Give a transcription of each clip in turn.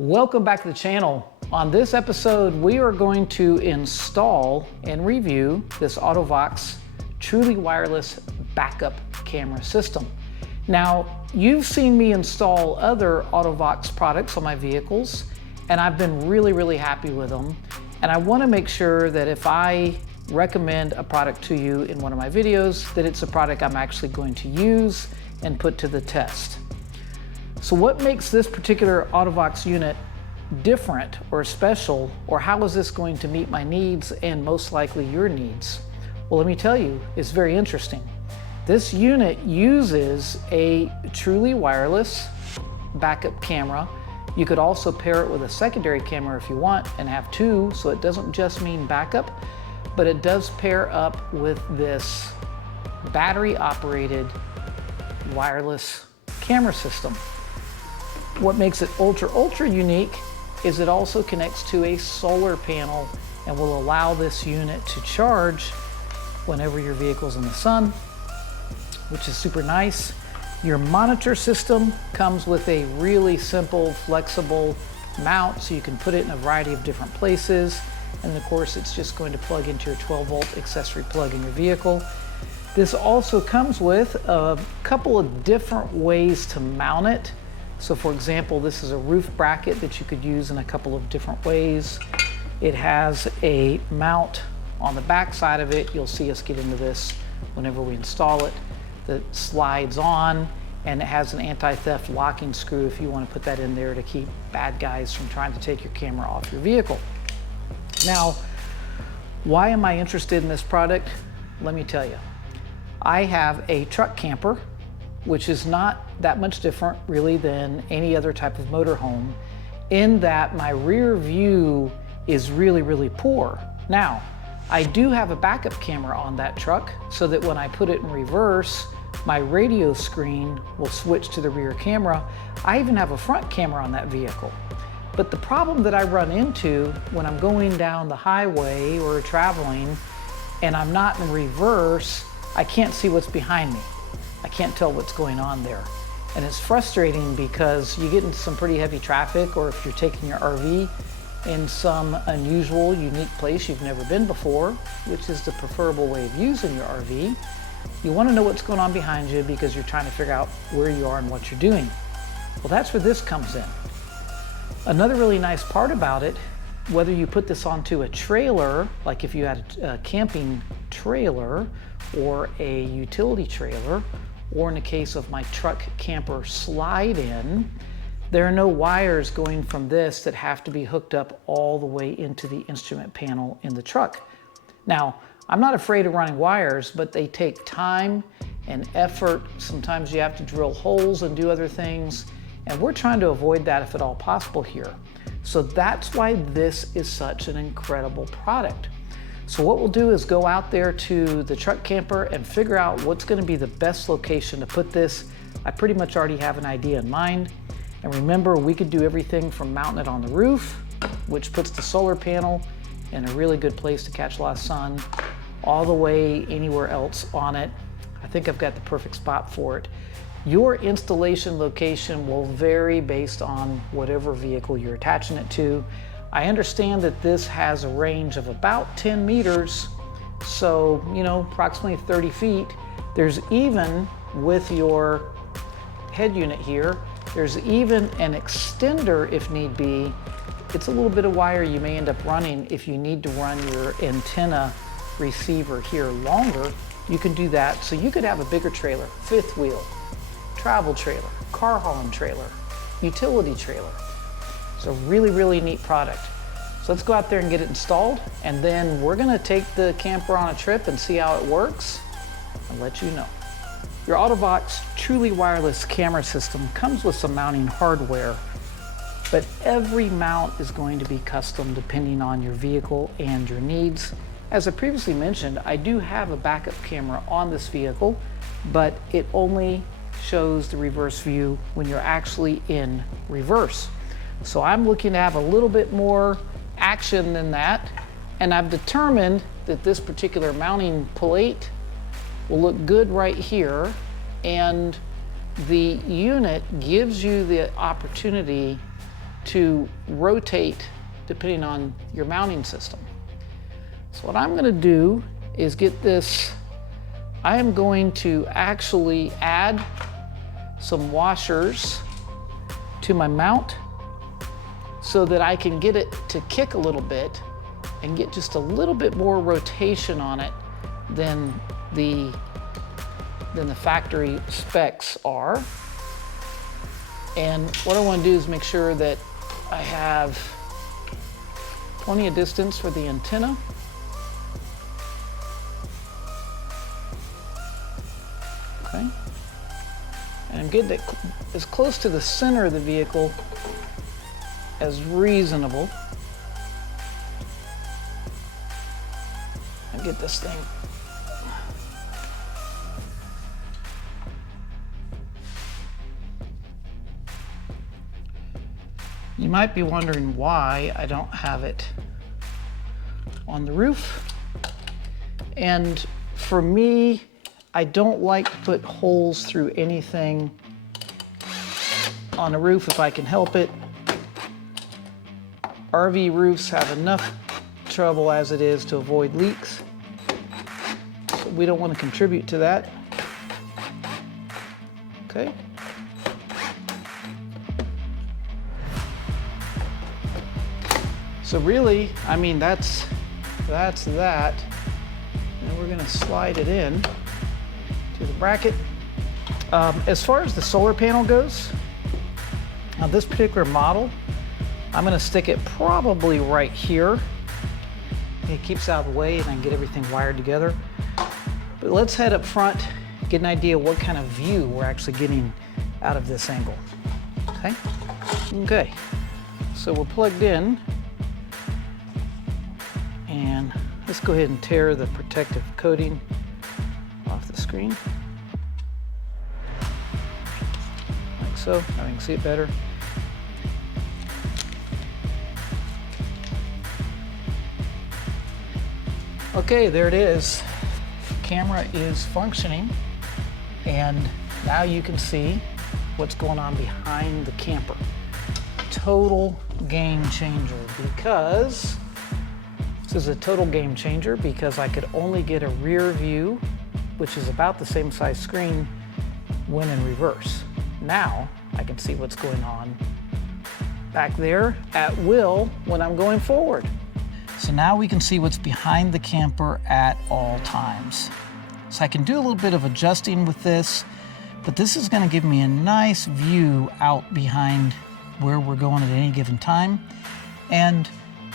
Welcome back to the channel. On this episode, we are going to install and review this Auto-Vox truly wireless backup camera system. Now, you've seen me install other Auto-Vox products on my vehicles, and I've been really happy with them. And I want to make sure that if I recommend a product to you in one of my videos, that it's a product I'm actually going to use and put to the test. So what makes this particular Auto-Vox unit different or special, or how is this going to meet my needs and most likely your needs? Well, let me tell you, it's very interesting. This unit uses a truly wireless backup camera. You could also pair it with a secondary camera if you want and have two, so it doesn't just mean backup, but it does pair up with this battery operated wireless camera system. What makes it ultra unique is it also connects to a solar panel and will allow this unit to charge whenever your vehicle's in the sun, which is super nice. Your monitor system comes with a really simple, flexible mount, so you can put it in a variety of different places. And of course, it's just going to plug into your 12-volt accessory plug in your vehicle. This also comes with a couple of different ways to mount it. So for example, this is a roof bracket that you could use in a couple of different ways. It has a mount on the back side of it. You'll see us get into this whenever we install it. That slides on, and it has an anti-theft locking screw if you want to put that in there to keep bad guys from trying to take your camera off your vehicle. Now, why am I interested in this product? Let me tell you. I have a truck camper, which is not that much different really than any other type of motorhome, in that my rear view is really poor. Now, I do have a backup camera on that truck so that when I put it in reverse, my radio screen will switch to the rear camera. I even have a front camera on that vehicle. But the problem that I run into when I'm going down the highway or traveling and I'm not in reverse, I can't see what's behind me. I can't tell what's going on there. And it's frustrating because you get into some pretty heavy traffic, or if you're taking your RV in some unusual, unique place you've never been before, which is the preferable way of using your RV, you want to know what's going on behind you because you're trying to figure out where you are and what you're doing. Well, that's where this comes in. Another really nice part about it, whether you put this onto a trailer, like if you had a camping trailer or a utility trailer, or in the case of my truck camper slide-in, there are no wires going from this that have to be hooked up all the way into the instrument panel in the truck. Now, I'm not afraid of running wires, but they take time and effort. Sometimes you have to drill holes and do other things, and we're trying to avoid that if at all possible here. So that's why this is such an incredible product. So what we'll do is go out there to the truck camper and figure out what's going to be the best location to put this. I pretty much already have an idea in mind. And remember, we could do everything from mounting it on the roof, which puts the solar panel in a really good place to catch a lot of sun, all the way anywhere else on it. I think I've got the perfect spot for it. Your installation location will vary based on whatever vehicle you're attaching it to. I understand that this has a range of about 10 meters, so, approximately 30 feet. There's even, with your head unit here, there's even an extender if need be. It's a little bit of wire you may end up running if you need to run your antenna receiver here longer. You can do that, so you could have a bigger trailer, fifth wheel, travel trailer, car hauling trailer, utility trailer. It's a really neat product. So let's go out there and get it installed, and then we're gonna take the camper on a trip and see how it works and let you know. Your Auto-Vox truly wireless camera system comes with some mounting hardware, but every mount is going to be custom depending on your vehicle and your needs. As I previously mentioned, I do have a backup camera on this vehicle, but it only shows the reverse view when you're actually in reverse. So I'm looking to have a little bit more action than that, and I've determined that this particular mounting plate will look good right here, and the unit gives you the opportunity to rotate depending on your mounting system. So what I'm gonna do is get this, I am going to actually add some washers to my mount so that I can get it to kick a little bit and get just a little bit more rotation on it than the factory specs are. And what I want to do is make sure that I have plenty of distance for the antenna. Okay. And I'm getting it as close to the center of the vehicle as reasonable. And get this thing. You might be wondering why I don't have it on the roof. And for me, I don't like to put holes through anything on a roof if I can help it. RV roofs have enough trouble as it is to avoid leaks. So we don't want to contribute to that. Okay. So really, I mean, that's that. And we're gonna slide it in to the bracket. As far as the solar panel goes, on this particular model, I'm gonna stick it probably right here. It keeps it out of the way and I can get everything wired together. But let's head up front, get an idea what kind of view we're actually getting out of this angle. Okay? Okay, so we're plugged in. And let's go ahead and tear the protective coating off the screen. Like so, now I can see it better. Okay, there it is. Camera is functioning, and now you can see what's going on behind the camper. Total game changer, because this is a total game changer because I could only get a rear view, which is about the same size screen, when in reverse. Now I can see what's going on back there at will when I'm going forward. So now we can see what's behind the camper at all times. So I can do a little bit of adjusting with this, but this is going to give me a nice view out behind where we're going at any given time. And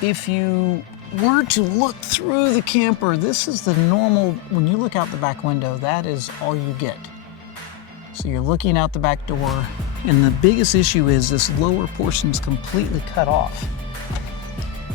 if you were to look through the camper, this is the normal, when you look out the back window, that is all you get. So you're looking out the back door, and the biggest issue is this lower portion is completely cut off.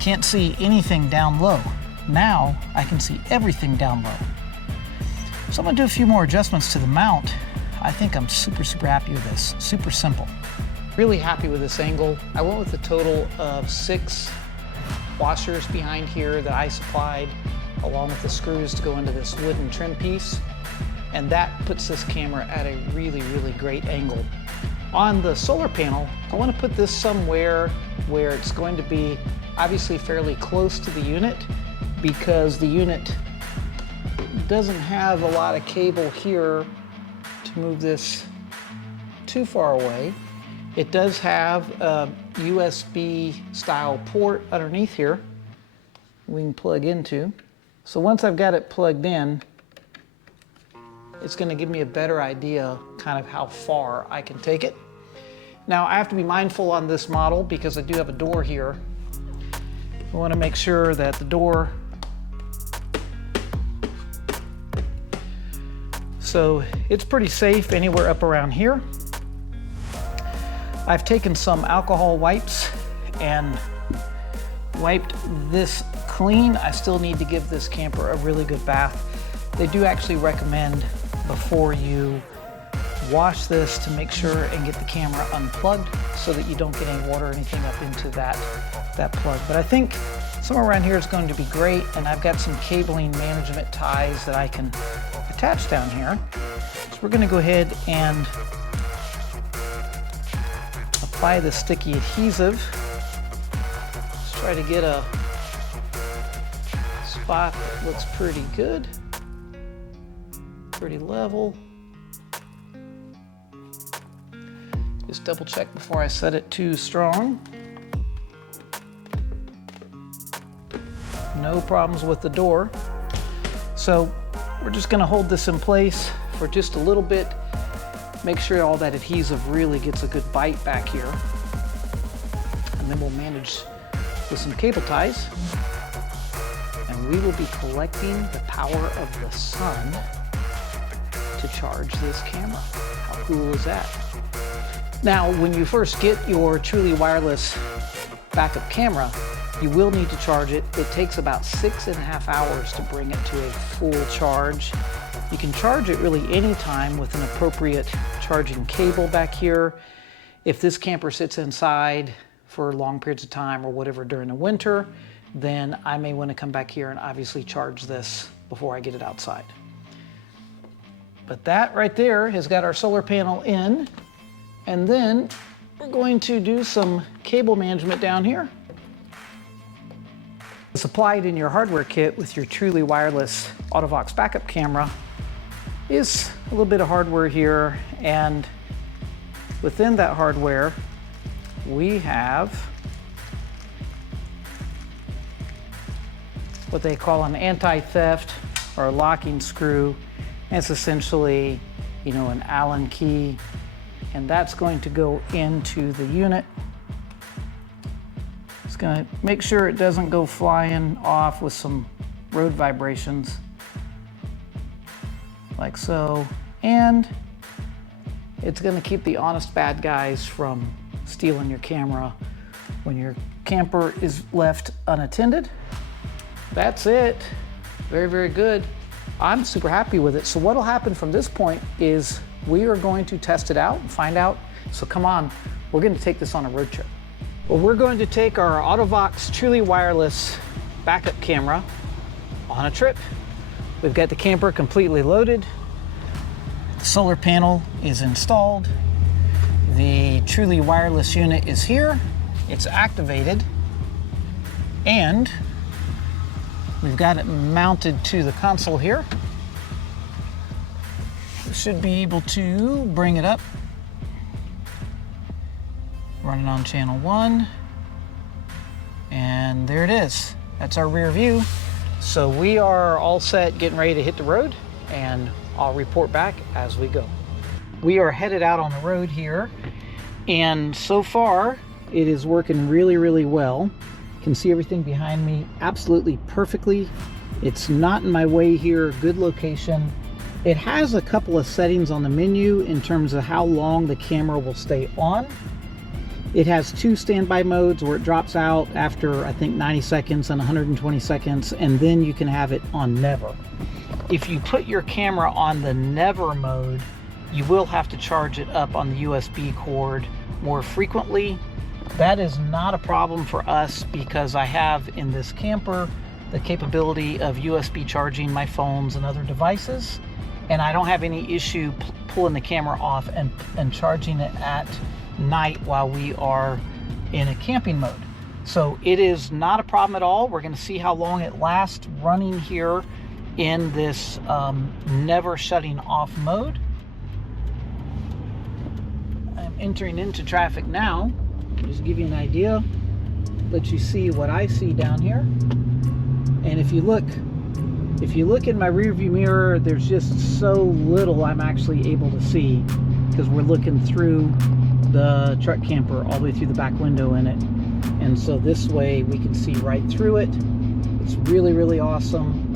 Can't see anything down low. Now I can see everything down low. So I'm gonna do a few more adjustments to the mount. I think I'm super happy with this. Super simple. Really happy with this angle. I went with a total of 6 washers behind here that I supplied, along with the screws to go into this wooden trim piece. And that puts this camera at a really great angle. On the solar panel, I want to put this somewhere where it's going to be obviously fairly close to the unit, because the unit doesn't have a lot of cable here to move this too far away. It does have a USB style port underneath here we can plug into. So once I've got it plugged in, it's going to give me a better idea kind of how far I can take it. Now I have to be mindful on this model because I do have a door here. I want to make sure that the door, so it's pretty safe anywhere up around here. I've taken some alcohol wipes and wiped this clean. I still need to give this camper a really good bath. They do actually recommend before you wash this to make sure and get the camera unplugged so that you don't get any water or anything up into that plug. But I think somewhere around here is going to be great, and I've got some cabling management ties that I can attach down here. So we're going to go ahead and apply the sticky adhesive. Let's try to get a spot that looks pretty good, pretty level. Just double check before I set it too strong. No problems with the door. So we're just going to hold this in place for just a little bit. Make sure all that adhesive really gets a good bite back here. And then we'll manage with some cable ties. And we will be collecting the power of the sun to charge this camera. How cool is that? Now, when you first get your truly wireless backup camera, you will need to charge it. It takes about 6.5 hours to bring it to a full charge. You can charge it really anytime with an appropriate charging cable back here. If this camper sits inside for long periods of time or whatever during the winter, then I may want to come back here and obviously charge this before I get it outside. But that right there has got our solar panel in. And then we're going to do some cable management down here. Supplied in your hardware kit with your truly wireless Auto-Vox backup camera is a little bit of hardware here, and within that hardware we have what they call an anti-theft or a locking screw. And it's essentially, you know, an Allen key, and that's going to go into the unit. It's going to make sure it doesn't go flying off with some road vibrations, like so. And it's going to keep the honest bad guys from stealing your camera when your camper is left unattended. That's it. Very, very good. I'm super happy with it. So what'll happen from this point is we are going to test it out and find out. So come on, we're going to take this on a road trip. Well, we're going to take our Auto-Vox truly wireless backup camera on a trip. We've got the camper completely loaded. The solar panel is installed. The truly wireless unit is here. It's activated. And we've got it mounted to the console here. We should be able to bring it up. Run it on channel 1. And there it is. That's our rear view. So we are all set, getting ready to hit the road, and I'll report back as we go. We are headed out on the road here, and so far it is working really, really well. You can see everything behind me absolutely perfectly. It's not in my way here, good location. It has a couple of settings on the menu in terms of how long the camera will stay on. It has 2 standby modes where it drops out after, I think, 90 seconds and 120 seconds, and then you can have it on never. If you put your camera on the never mode, you will have to charge it up on the USB cord more frequently. That is not a problem for us because I have in this camper the capability of USB charging my phones and other devices, and I don't have any issue pulling the camera off and charging it at night while we are in a camping mode. So it is not a problem at all. We're going to see how long it lasts running here in this never shutting off mode. I'm entering into traffic now. Just give you an idea, let you see what I see down here. And if you look in my rear view mirror, there's just so little I'm actually able to see because we're looking through the truck camper all the way through the back window in it. And so this way we can see right through it. It's really, really awesome.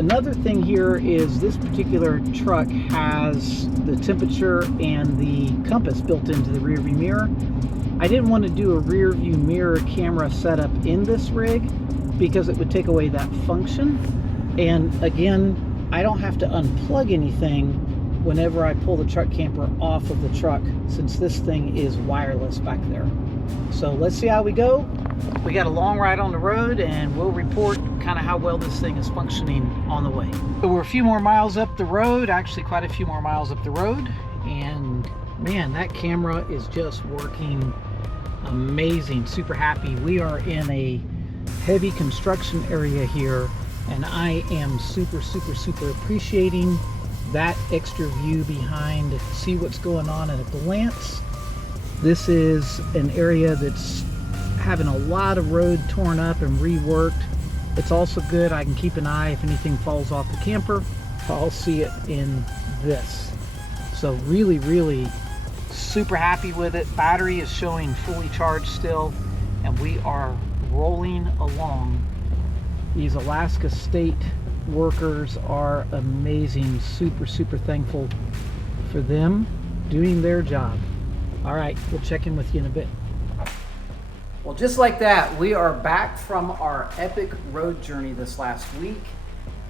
Another thing here is this particular truck has the temperature and the compass built into the rear view mirror. I didn't want to do a rear view mirror camera setup in this rig because it would take away that function. And again, I don't have to unplug anything whenever I pull the truck camper off of the truck, since this thing is wireless back there. So let's see how we go. We got a long ride on the road, and we'll report kind of how well this thing is functioning on the way. So we're a few more miles up the road, actually quite a few more miles up the road, and Man, that camera is just working amazing. Super happy. We are in a heavy construction area here, and I am super appreciating that extra view behind. See what's going on at a glance. This is an area that's having a lot of road torn up and reworked. It's also good, I can keep an eye if anything falls off the camper. I'll see it in this. So really super happy with it. Battery is showing fully charged still, and we are rolling along. These Alaska State workers are amazing. Super thankful for them doing their job. All right, we'll check in with you in a bit. Well, just like that, we are back from our epic road journey this last week.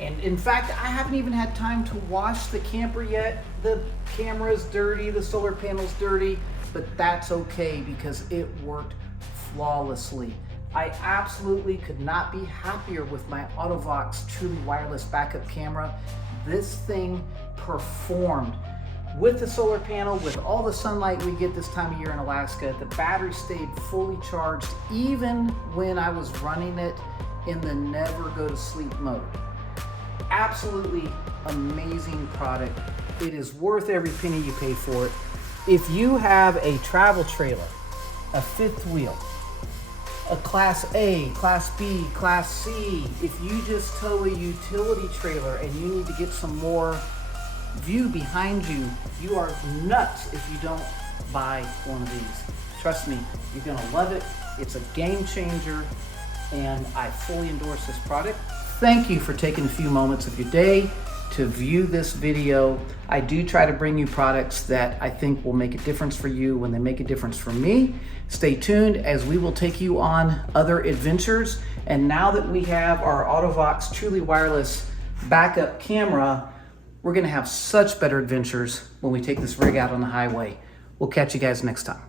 And in fact, I haven't even had time to wash the camper yet. The camera's dirty, the solar panel's dirty, but that's okay because it worked flawlessly. I absolutely could not be happier with my Auto-Vox truly wireless backup camera. This thing performed. With the solar panel, with all the sunlight we get this time of year in Alaska, the battery stayed fully charged even when I was running it in the never go to sleep mode. Absolutely amazing product. It is worth every penny you pay for it. If you have a travel trailer, a fifth wheel, a Class A, Class B, Class C, if you just tow a utility trailer and you need to get some more view behind you, you are nuts if you don't buy one of these. Trust me, you're gonna love it. It's a game changer, and I fully endorse this product. Thank you for taking a few moments of your day to view this video. I do try to bring you products that I think will make a difference for you when they make a difference for me. Stay tuned as we will take you on other adventures. And now that we have our Auto-Vox truly wireless backup camera, we're gonna have such better adventures when we take this rig out on the highway. We'll catch you guys next time.